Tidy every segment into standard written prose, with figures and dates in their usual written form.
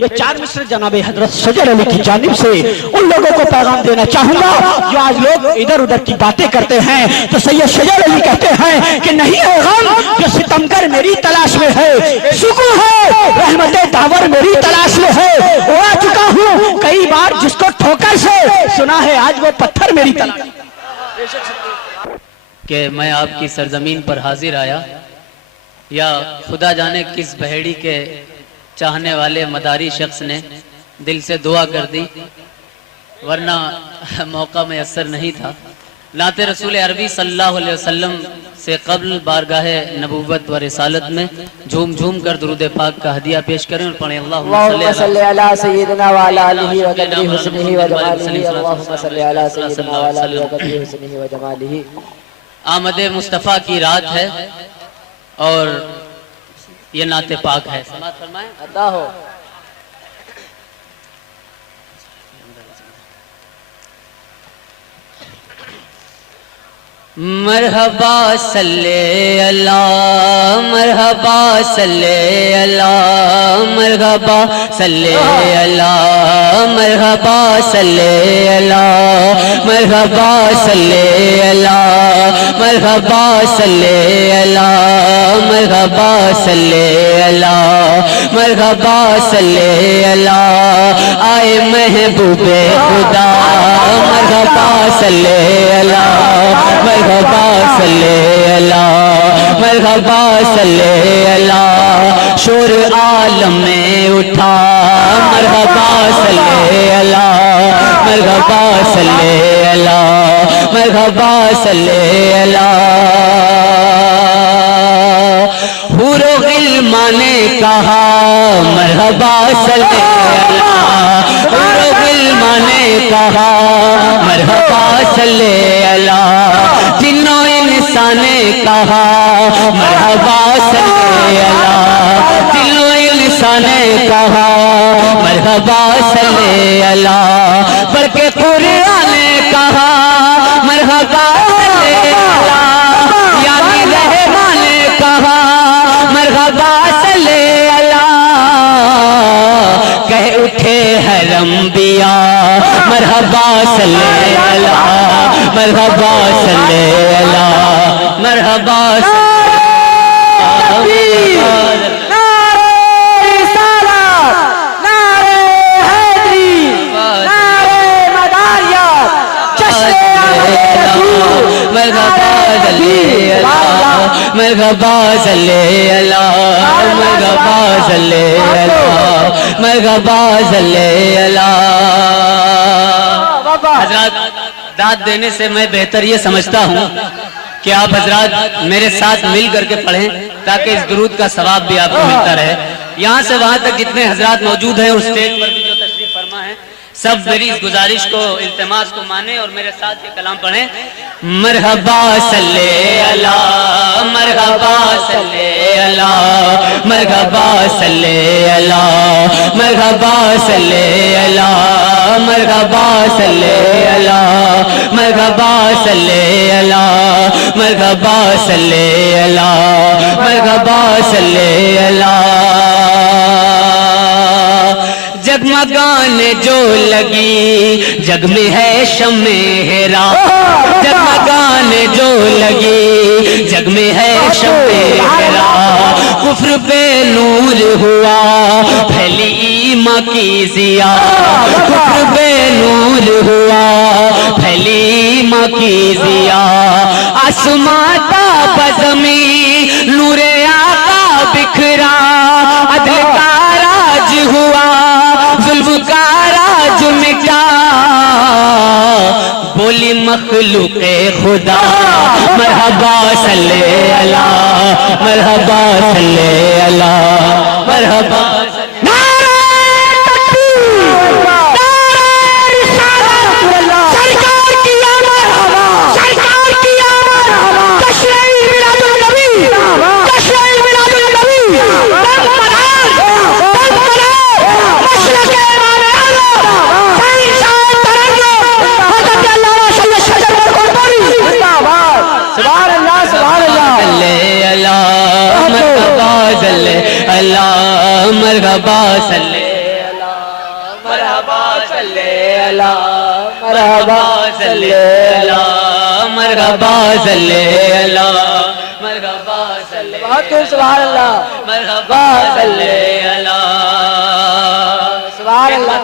یہ 4 مصر جناب حضرت سجل علی کی جانب سے ان لوگوں کو پیغام دینا چاہوں گا جو آج لوگ ادھر ادھر کی باتیں کرتے ہیں. تو سید سجل علی کہتے ہیں کہ نہیں ہے غم جو ستمگر میری تلاش میں ہے, سکون ہے رحمت داور میری تلاش میں ہے. وہ آ چکا ہوں کئی بار جس کو ٹھوکر سے, سنا ہے آج وہ پتھر میری تلاش کہ میں آپ کی سرزمین پر حاضر آیا, یا خدا جانے کس بہیڑی کے چاہنے والے مداری شخص نے دل سے دعا کر دی, ورنہ موقع میسر نہیں تھا. نعت رسول عربی صلی اللہ علیہ وسلم سے قبل بارگاہ نبوت و رسالت میں جھوم جھوم کر درود پاک کا ہدیہ پیش کریں اور پڑھیں اللہم صلی علی سیدنا وعلی آلہ وقدر حسنہ وجمالہ. اللہم صلی علی سیدنا وعلی آلہ وقدر حسنہ وجمالہ. آمد مصطفیٰ کی رات ہے اور یہ نعت پاک ہے. سماعت فرمائیں. عطا ہو. مرحبا صلی اللہ, مرحبا صلی اللہ, مرحبا صلی اللہ, مرحبا صلی اللہ, مرحبا صلی اللہ, مرحبا صلی اللہ, مرحبا صلی اللہ, مرحبا صلی اللہ. آئے محبوب خدا مرحبا صلی اللہ, مرحبا صلی اللہ, مرحبا صلی اللہ. شور عالم میں اٹھا مرحبا صلی اللہ, مرحبا صلی اللہ, مرحبا صلی اللہ. حور و غلمان نے کہا مرحبا صلی اللہ, حور و غلمان نے کہا مرحبا صلی اللہ. جنوں انسان نے کہا مرحبا صلی اللہ, جنوں انسان نے کہا مرحبا صلی اللہ. بلکہ قرآن نے کہا مرحبا صلی اللہ, یعنی رحمان نے کہا مرحبا صلی اللہ. کہہ اٹھے حرم بیا مرحبا صلی اللہ, مرحبا صلی اللہ, مرحبا مرحبا صلی اللہ, مرحبا صلی اللہ, مرحبا صلی اللہ. حضرات داد دینے سے میں بہتر یہ سمجھتا ہوں کہ آپ حضرات میرے ساتھ مل کر کے پڑھیں تاکہ اس درود کا ثواب بھی آپ کو ملتا رہے. یہاں سے وہاں تک جتنے حضرات موجود ہیں اور اسٹیج پر بھی جو تشریف فرما ہے, سب میری اس گزارش کو التماس کو مانیں اور میرے ساتھ یہ کلام پڑھیں. مرحبا صلی اللہ, مرحبا صلی اللہ, مرحبا صلی اللہ, مرحبا صلی اللہ, مرحبا صلی اللہ, مرحبا صلی اللہ, مرحبا صلی اللہ, مرحبا صلی اللہ. جگمگانے جو لگی جگ میں ہے شمع ہیرا, جگمگانے جو لگی جگ میں ہے شمع ہیرا. کفر پہ نور ہوا پھیلی ایمان کی ضیا, کفر پہ نور ہوا پھیلی ایمان کی ضیا. آسمان تاب زمین نور آقا بکھرا, عدل کا راج ہوا ظلم کا راج مٹا. بولی مخلوق خدا مرحبا صلی اللہ, مرحبا صلی اللہ, مرحبا. مرحبا صلی अला मरहबा सल्ले अला मरहबा सल्ले अला मरहबा सल्ले बहुत खूब सुभान अल्लाह मरहबा सल्ले अला सुभान अल्लाह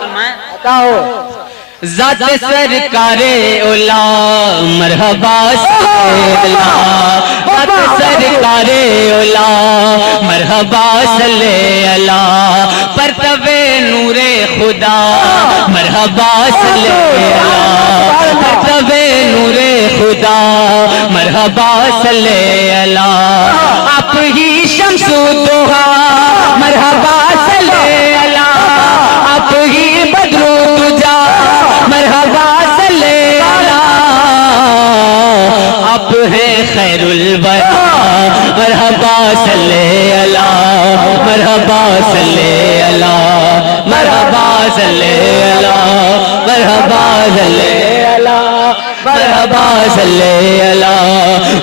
अता हो ज़ात सरकारे औला मरहबा सल्ले अला ज़ात सरकारे औला मरहबा सल्ले अला परतवे नूरे खुदा मरहबा सल्ले अला परतवे नूरे खुदा मरहबा सल्ले अला आप ही शम्सु दोहा मरहबा सल्ले अला आप ही बदरू तुजा मरहबा सल्ले अला आप हैं खैरुल वरा मरहबा सल्ले अला मरहबा सल्ले अला मरहबा सल्ले अला मरहबा सल्ले अला मरहबा सल्ले अला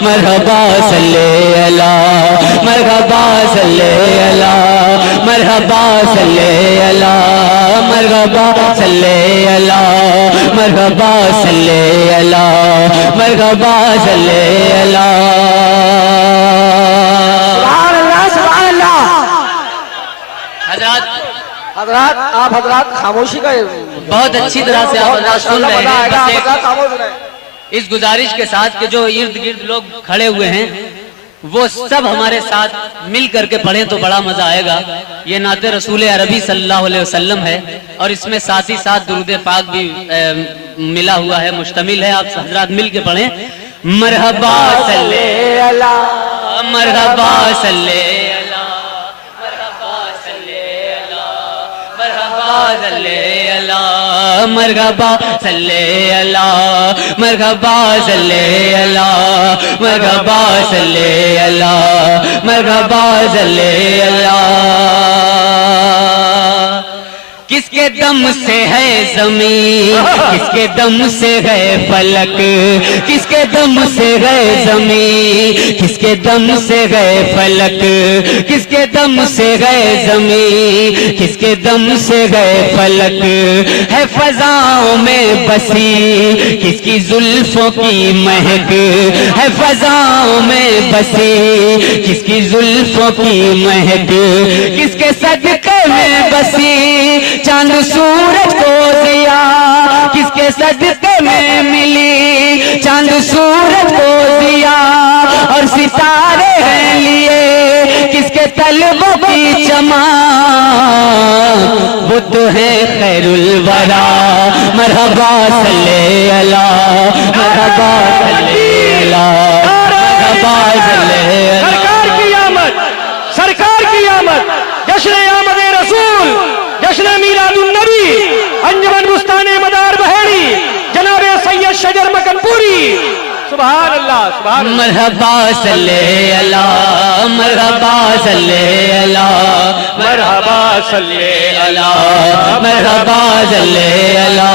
मरहबा सल्ले अला मरहबा सल्ले अला मरहबा सल्ले अला मरहबा सल्ले अला मरहबा सल्ले अला मरहबा सल्ले अला सुभान अल्लाह सुभान अल्लाह हजरत हजरात आप हजरात खामोशी का बहुत अच्छी तरह से आप हजरत सुन रहे हैं बस एक खामोश रहे इस गुजारिश के साथ कि जो इर्द गिर्द लोग खड़े हुए हैं वो सब हमारे साथ मिल करके पढ़ें तो बड़ा मजा आएगा। ये नाते रसूल अरबी सल्लल्लाहु अलैहि वसल्लम है और इसमें साथ ही साथ दुरूद पाक भी मिला हुआ है, मुश्तमिल है। आप हजरात मिल के पढ़ें मरहबा सल्ले अला मरहबा सल्ले अला मरहबा सल्ले अला मरहबा सल्ले अला मरहबा सल्ले अला मरहबा सल्ले अला मरहबा सल्ले अला मरहबा सल्ले अला। किसके दम से है ज़मीन किसके दम से है फलक किसके दम से है ज़मीन किसके दम से है फलक किसके दम से है ज़मीन किसके दम से है फलक है फज़ाओं में बसी किसकी जुल्फों की महक है फज़ाओं में बसी किसकी जुल्फों की महक किसके सदक़े में बसी चांद सूरज को दिया किसके सदक़े में मिली चांद सूरज को दिया और सितारे हैं लिए किसके तलबों की चमक वो तो है खैरुल वरा मरहबा सल्ले अला मरहबा सल्ले अला मरहबा सल्ले अला। सरकार की आमद जश्न आमद रसूल जश्न मीलादुन नबी अंजमन बुस्ताने मदार बहेड़ी जनाबे सैयद शजर मकनपुरी सुभान अल्लाह सुभान मरहबा सल्ले अला मरहबा सल्ले अला मरहबा सल्ले अला मरहबा सल्ले अला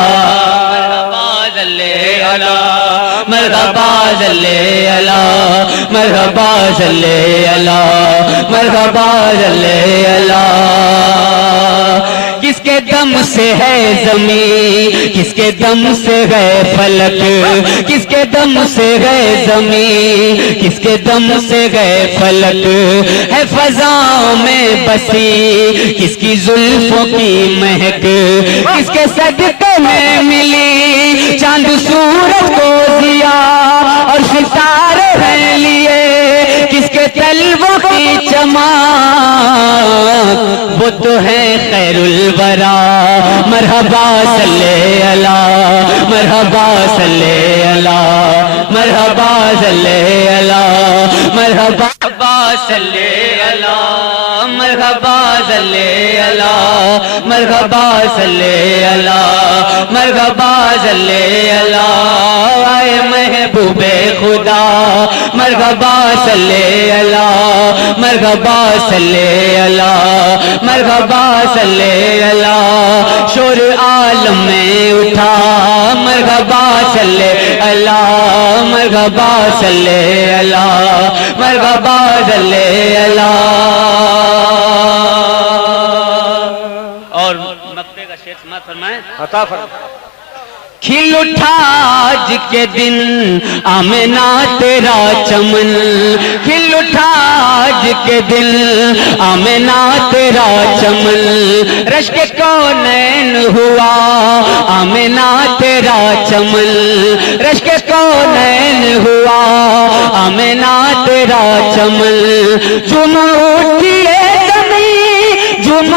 मरहबा सल्ले अला मरहबा सल्ले अला मरहबा सल्ले अला मरहबा सल्ले अला। किसके दम से है ज़मीन किसके दम से है फलक किसके दम से है ज़मीन किसके दम से है फलक है फज़ाओं में बसी किसकी जुल्फों की महक किसके सदक़े में मिली चांद सूरज को दिया और सितारे हैं लिए किसके तलवों की चमक वो तो है खैरुल वरा मरहबा सल्ले अला मरहबा सल्ले अला मरहबा सल्ले अला मरहबा सल्ले अला मरहबा सल्ले अला मरहबा सल्ले अला मरहबा सल्ले अला आए महबूबे खुदा मरहबा सल्ले अला मरहबा सल्ले अला मरहबा सल्ले अला। शोर आलम में उठा मरहबा सल्ले अला मरहबा सल्ले अला मरहबा सल्ले अला। और मक्ते का शेख समाअत फरमाएं अता फरमा کھل اٹھا آج کے دن آمنہ تیرا چمن، کھل اٹھا آج کے دن آمنہ تیرا چمن، رشک کونین ہوا آمنہ تیرا چمن، رشک کونین ہوا آمنہ تیرا چمن، جم اٹھیے زمین، جم